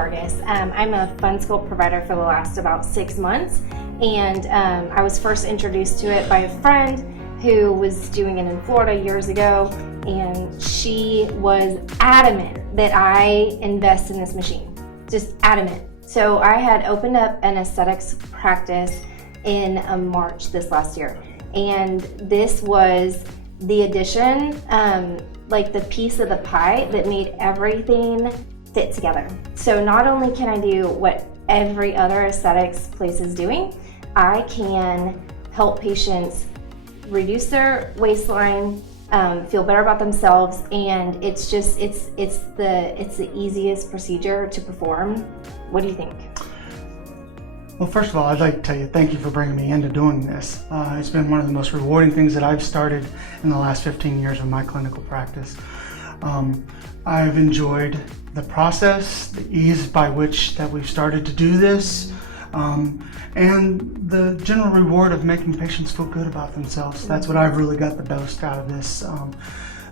Vargas. I'm a Sculpt provider for the last about 6 months, and I was first introduced to it by a friend who was doing it in Florida years ago, and she was adamant that I invest in this machine, just adamant. So I had opened up an aesthetics practice in March this last year, and this was the addition, like the piece of the pie that made everything fit together. So not only can I do what every other aesthetics place is doing, I can help patients reduce their waistline, feel better about themselves, and it's the easiest procedure to perform. What do you think? Well, first of all, I'd like to tell you thank you for bringing me into doing this. It's been one of the most rewarding things that I've started in the last 15 years of my clinical practice. I've enjoyed the process, the ease by which that we've started to do this, and the general reward of making patients feel good about themselves. That's what I've really got the most out of this.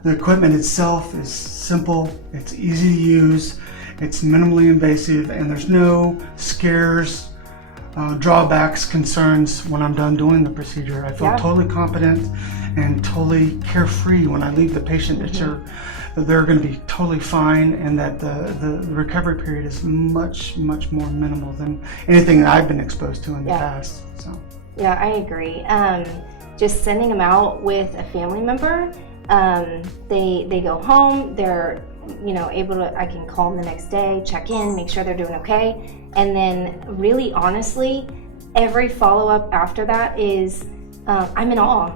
The equipment itself is simple, it's easy to use, it's minimally invasive, and there's no scares, drawbacks, concerns when I'm done doing the procedure. I feel totally competent and totally carefree when I leave the patient that they're going to be totally fine, and that the recovery period is much more minimal than anything that I've been exposed to in the past. So yeah, I agree. Just sending them out with a family member, they go home, they're able to, I can call them the next day, check in, make sure they're doing okay. And then really honestly, every follow-up after that is, I'm in awe.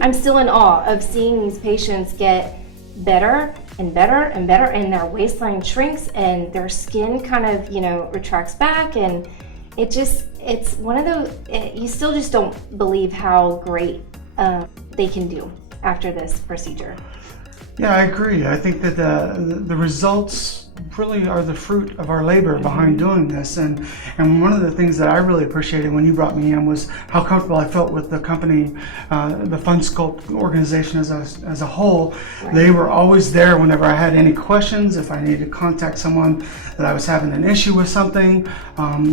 I'm still in awe of seeing these patients get better and better and better, and their waistline shrinks and their skin kind of, retracts back, and it's one of those, you still just don't believe how great they can do after this procedure. yeah, I agree. I think that the results really are the fruit of our labor behind doing this, and one of the things that I really appreciated when you brought me in was how comfortable I felt with the company, the Sculpt organization as a whole. Right. They were always there whenever I had any questions. If I needed to contact someone that I was having an issue with something,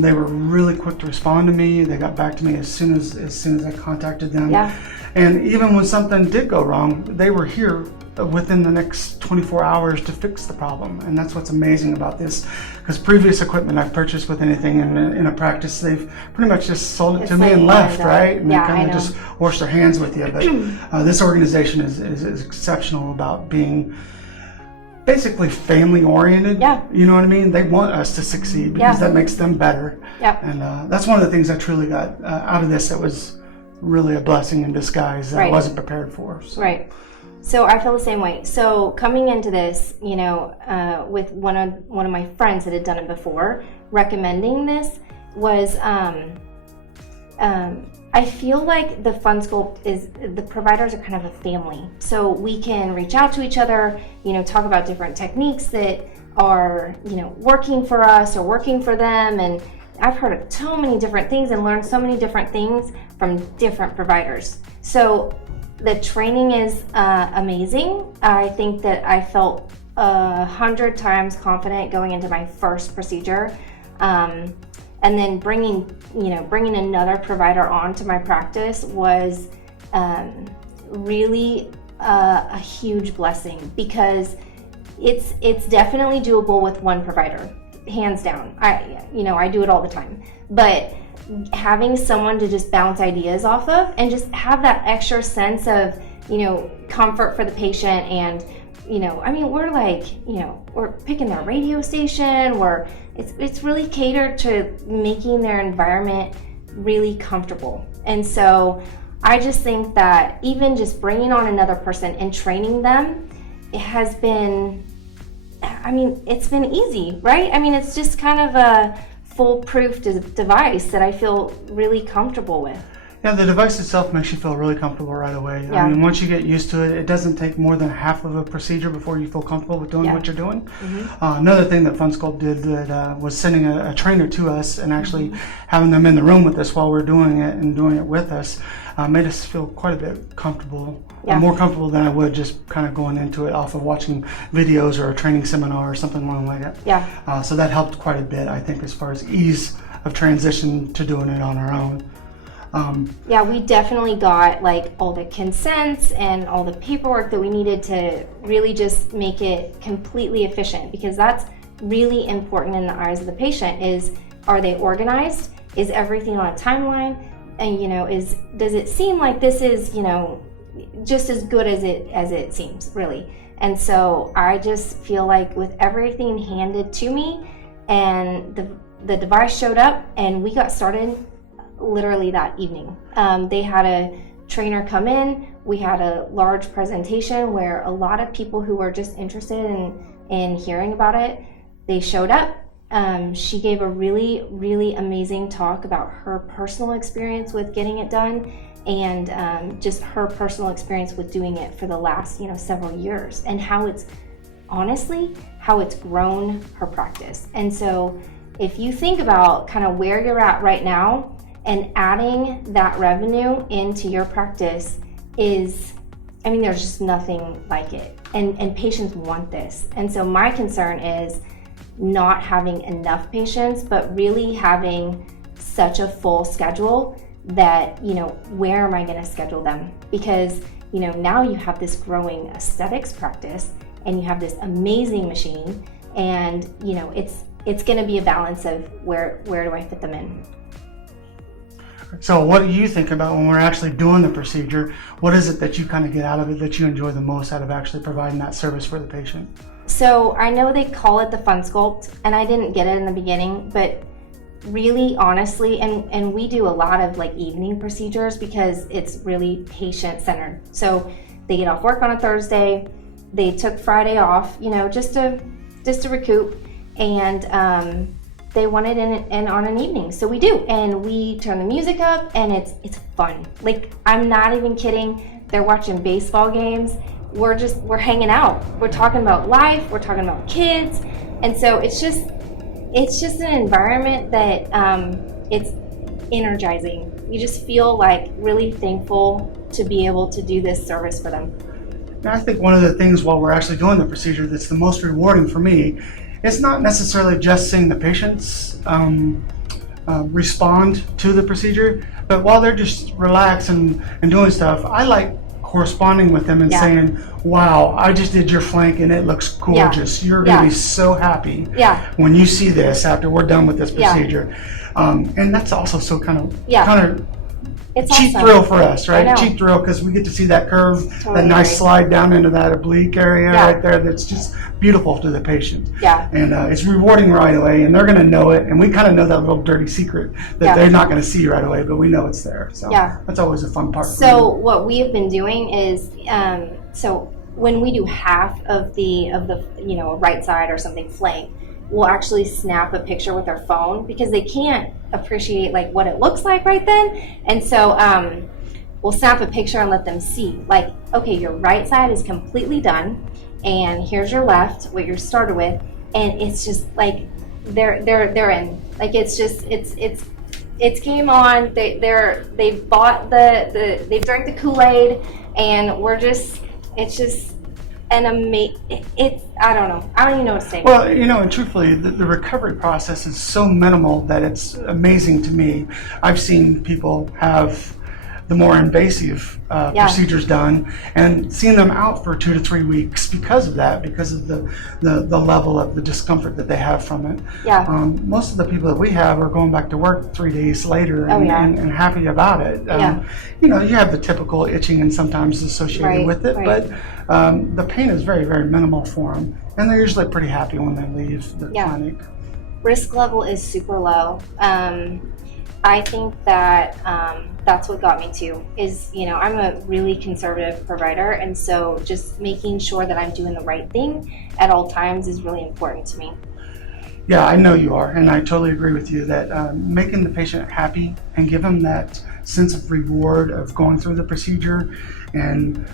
they were really quick to respond to me. They got back to me as soon as I contacted them. Yeah. And even when something did go wrong, they were here within the next 24 hours to fix the problem. And that's what's amazing about this, because previous equipment I've purchased with anything in a practice, they've pretty much just sold it to me and left, right? And they kind of just wash their hands with you. But this organization is exceptional about being basically family oriented. Yeah. You know what I mean? They want us to succeed because that makes them better. Yeah. And that's one of the things I truly got out of this that was really a blessing in disguise that I wasn't prepared for. So. Right. So I feel the same way. So coming into this, with one of my friends that had done it before, recommending this was, I feel like the Sculpt is, the providers are kind of a family. So we can reach out to each other, talk about different techniques that are, working for us or working for them. And I've heard of so many different things and learned so many different things from different providers. So the training is amazing. I think that I felt 100 times confident going into my first procedure, and then bringing another provider onto my practice was really a huge blessing, because it's definitely doable with one provider, hands down. I do it all the time, but having someone to just bounce ideas off of and just have that extra sense of, comfort for the patient. And, we're like, we're picking their radio station, it's really catered to making their environment really comfortable. And so I just think that even just bringing on another person and training them, it has been, it's been easy, right? It's just kind of a foolproof device that I feel really comfortable with. Yeah, the device itself makes you feel really comfortable right away. Yeah. I mean, once you get used to it, it doesn't take more than half of a procedure before you feel comfortable with doing what you're doing. Another thing that FunSculpt did that was sending a trainer to us and actually having them in the room with us while we're doing it and doing it with us made us feel quite a bit comfortable, more comfortable than I would just kind of going into it off of watching videos or a training seminar or something along like that. Yeah. So that helped quite a bit, I think, as far as ease of transition to doing it on our own. Yeah, we definitely got like all the consents and all the paperwork that we needed to really just make it completely efficient, because that's really important in the eyes of the patient. Is, are they organized? Is everything on a timeline? And does it seem like this is just as good as it seems, really? And so I just feel like with everything handed to me, and the device showed up and we got started literally that evening. They had a trainer come in. We had a large presentation where a lot of people who were just interested in hearing about it, they showed up. She gave a really, really amazing talk about her personal experience with getting it done, and just her personal experience with doing it for the last several years, and how it's grown her practice. And so if you think about kind of where you're at right now, and adding that revenue into your practice there's just nothing like it. And patients want this. And so my concern is not having enough patients, but really having such a full schedule that, where am I going to schedule them? Because, now you have this growing aesthetics practice and you have this amazing machine, and, it's going to be a balance of where do I fit them in? So what do you think about when we're actually doing the procedure? What is it that you kind of get out of it that you enjoy the most out of actually providing that service for the patient? So I know they call it the FunSculpt, and I didn't get it in the beginning, but really honestly, and we do a lot of like evening procedures because it's really patient centered. So they get off work on a Thursday, they took Friday off, just to recoup, and they want it in on an evening, so we do, and we turn the music up, and it's fun. Like, I'm not even kidding. They're watching baseball games. We're hanging out. We're talking about life. We're talking about kids, and so it's just an environment that it's energizing. You just feel like really thankful to be able to do this service for them. And I think one of the things while we're actually doing the procedure that's the most rewarding for me, it's not necessarily just seeing the patients respond to the procedure, but while they're just relaxed and doing stuff, I like corresponding with them and saying, wow, I just did your flank and it looks gorgeous. You're going to be so happy when you see this after we're done with this procedure. And that's also so kind of it's cheap awesome. Thrill for us, right? Cheap thrill, because we get to see that curve, that nice slide down into that oblique area right there. That's just beautiful to the patient. And it's rewarding right away, and they're going to know it. And we kind of know that little dirty secret that they're not going to see right away, but we know it's there. So that's always a fun part. So what we have been doing is, so when we do half of the right side or something flank, we'll actually snap a picture with our phone, because they can't appreciate like what it looks like right then. And so we'll snap a picture and let them see, like, okay, your right side is completely done, and here's your left, what you started with, and it's just like they're in. Like, it's game on. They've bought they've drank the Kool-Aid, and it's just an amazing. I don't know. I don't even know what to say. Well, and truthfully, the recovery process is so minimal that it's amazing to me. I've seen people have the more invasive procedures done, and seeing them out for 2 to 3 weeks because of that, because of the level of the discomfort that they have from it. Most of the people that we have are going back to work 3 days later and happy about it. You have the typical itching and sometimes associated with it, but the pain is very, very minimal for them, and they're usually pretty happy when they leave the clinic. Risk level is super low. I think that that's what got me to is, I'm a really conservative provider, and so just making sure that I'm doing the right thing at all times is really important to me. Yeah, I know you are, and I totally agree with you that making the patient happy and give them that sense of reward of going through the procedure and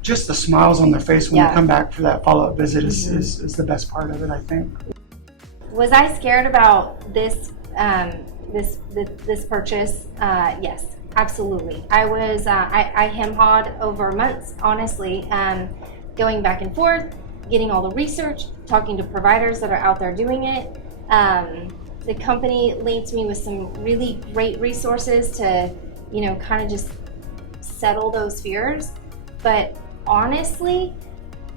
just the smiles on their face when they come back for that follow-up visit is the best part of it, I think. Was I scared about this this purchase? Yes, absolutely. I was. I hem-hawed over months, honestly, going back and forth, getting all the research, talking to providers that are out there doing it. The company linked me with some really great resources to, kind of just settle those fears. But honestly,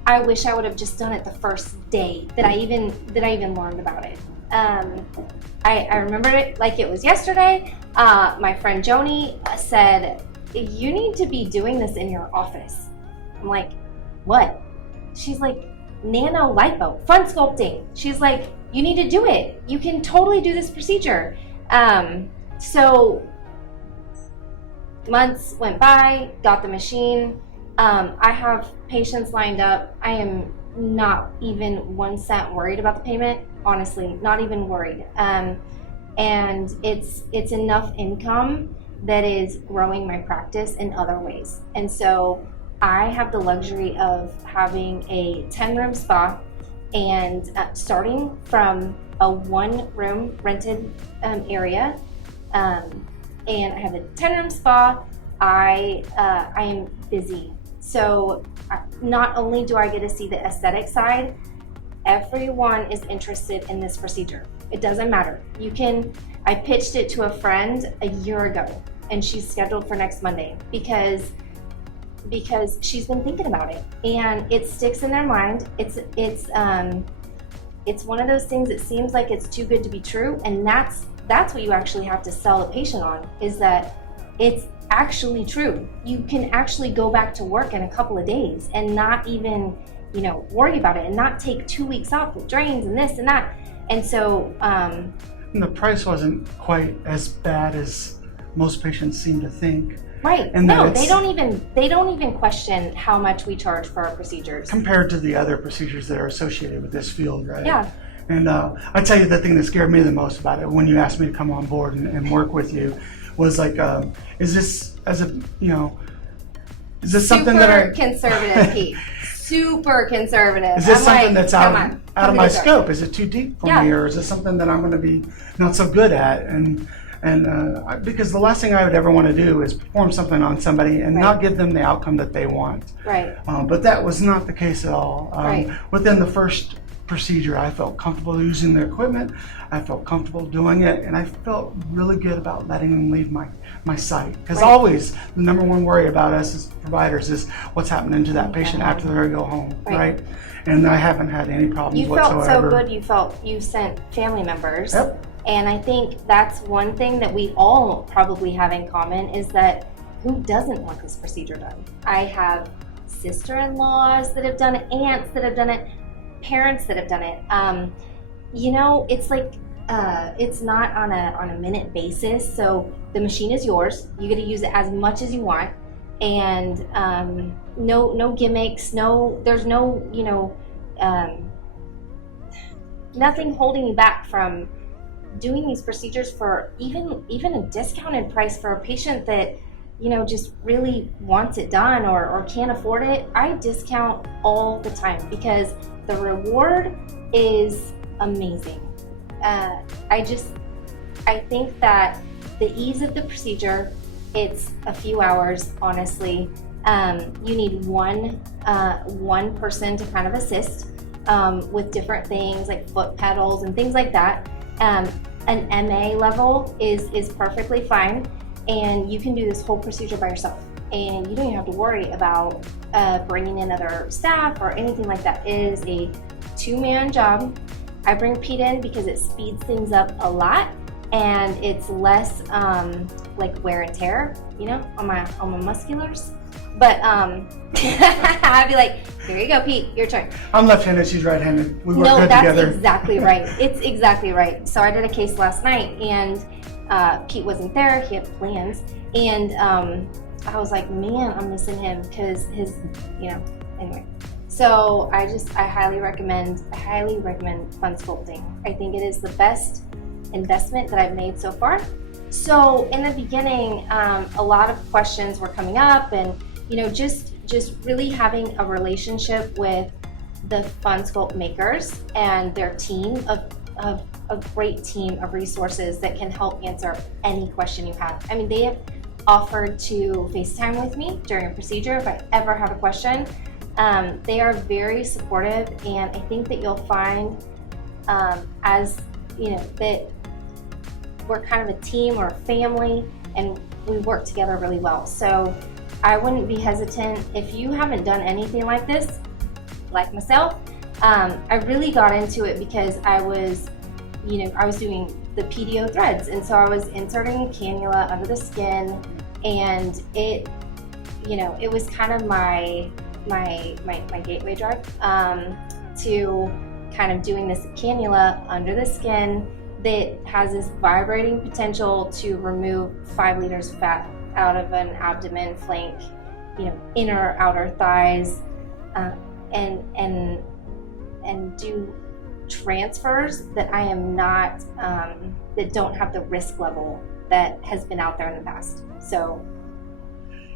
I wish I would have just done it the first day that I even learned about it. I remember it like it was yesterday. My friend Joni said, "You need to be doing this in your office." I'm like, "What?" She's like, "Nano lipo, fun sculpting." She's like, "You need to do it. You can totally do this procedure." So months went by, got the machine. I have patients lined up. I am not even 1 cent worried about the payment. Honestly, not even worried. And it's enough income that is growing my practice in other ways. And so I have the luxury of having a 10-room spa and starting from a 1-room rented area. And I have a 10-room spa. I am busy. So not only do I get to see the aesthetic side, everyone is interested in this procedure. It doesn't matter. I pitched it to a friend a year ago, and she's scheduled for next Monday because she's been thinking about it, and it sticks in their mind. It's one of those things that seems like it's too good to be true, and that's what you actually have to sell a patient on, is that it's actually true. You can actually go back to work in a couple of days and not even, worry about it, and not take 2 weeks off with drains and this and that. And so, and the price wasn't quite as bad as most patients seem to think. Right. And no, they don't even question how much we charge for our procedures compared to the other procedures that are associated with this field, right? Yeah. And I tell you, the thing that scared me the most about it when you asked me to come on board and work with you was like, is this something that super conservative, Pete? Super conservative. Is this something that's out of my scope? Is it too deep for me, or is it something that I'm going to be not so good at? And because the last thing I would ever want to do is perform something on somebody and not give them the outcome that they want. Right. But that was not the case at all. Within the first procedure, I felt comfortable using the equipment. I felt comfortable doing it, and I felt really good about letting them leave my site. Because always the number one worry about us as providers is what's happening to that patient after they go home, right? And I haven't had any problems whatsoever. You felt so good. You sent family members. Yep. And I think that's one thing that we all probably have in common, is that who doesn't want this procedure done? I have sister-in-laws that have done it, aunts that have done it, parents that have done it. It's like it's not on a minute basis. So the machine is yours. You get to use it as much as you want, and no gimmicks. There's no nothing holding you back from doing these procedures for even a discounted price for a patient that just really wants it done or can't afford it. I discount all the time because the reward is amazing. I think that the ease of the procedure, it's a few hours, honestly. You need one person to kind of assist with different things like foot pedals and things like that. An MA level is perfectly fine, and you can do this whole procedure by yourself, and you don't even have to worry about bringing in other staff or anything like that. It is a 2-man job. I bring Pete in because it speeds things up a lot, and it's less like wear and tear, on my musculars. But I'd be like, here you go, Pete, your turn. I'm left-handed, she's right-handed. We work good together. No, that's exactly right. It's exactly right. So I did a case last night, and Pete wasn't there. He had plans, and I was like, man, I'm missing him because his, anyway. So I highly recommend Fun Sculpting. I think it is the best investment that I've made so far. So in the beginning, a lot of questions were coming up, and just really having a relationship with the Fun Sculpt makers and their team of a great team of resources that can help answer any question you have. I mean, they have offered to FaceTime with me during a procedure if I ever have a question. They are very supportive, and I think that you'll find, as that we're kind of a team or a family, and we work together really well. So I wouldn't be hesitant if you haven't done anything like this, like myself. I really got into it because I was doing the PDO threads, and so I was inserting a cannula under the skin, and it was kind of my gateway drug to kind of doing this cannula under the skin that has this vibrating potential to remove 5 liters of fat out of an abdomen, flank, inner, outer thighs, and do transfers that I am not, that don't have the risk level that has been out there in the past. So.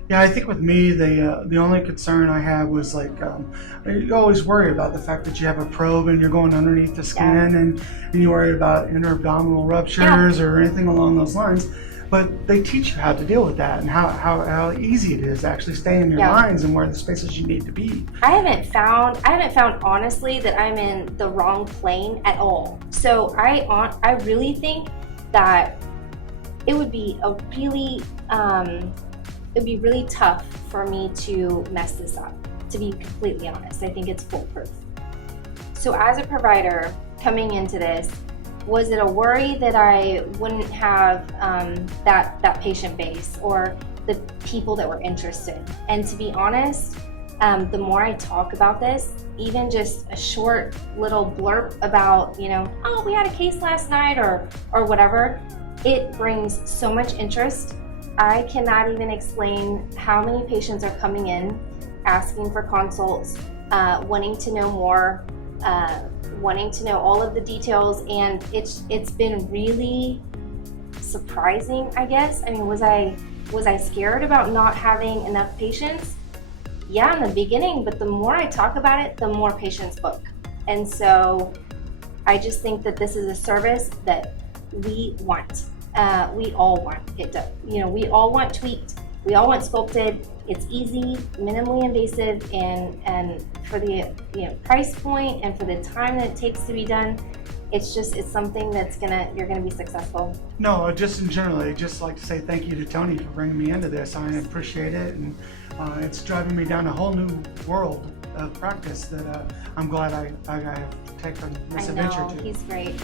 Yeah, I think with me, the only concern I had was you always worry about the fact that you have a probe and you're going underneath the skin, and you worry about inter-abdominal ruptures or anything along those lines. But they teach you how to deal with that and how easy it is to actually stay in your lines and where the spaces you need to be. I haven't found honestly that I'm in the wrong plane at all. So I really think that it would be really tough for me to mess this up, to be completely honest. I think it's foolproof. So as a provider coming into this, was it a worry that I wouldn't have that patient base or the people that were interested? And to be honest, the more I talk about this, even just a short little blurb about, oh, we had a case last night or whatever, it brings so much interest. I cannot even explain how many patients are coming in, asking for consults, wanting to know more, wanting to know all of the details, and it's been really surprising, I guess. I mean, was I scared about not having enough patients? Yeah, in the beginning, but the more I talk about it, the more patients book. And so I just think that this is a service that we want. We all want it done. We all want tweaked. We all want sculpted. It's easy, minimally invasive, and for the price point and for the time that it takes to be done, it's something that's you're gonna be successful. No, just in general, I'd just like to say thank you to Tony for bringing me into this. I appreciate it, and it's driving me down a whole new world of practice that I'm glad I have taken this adventure to. He's great.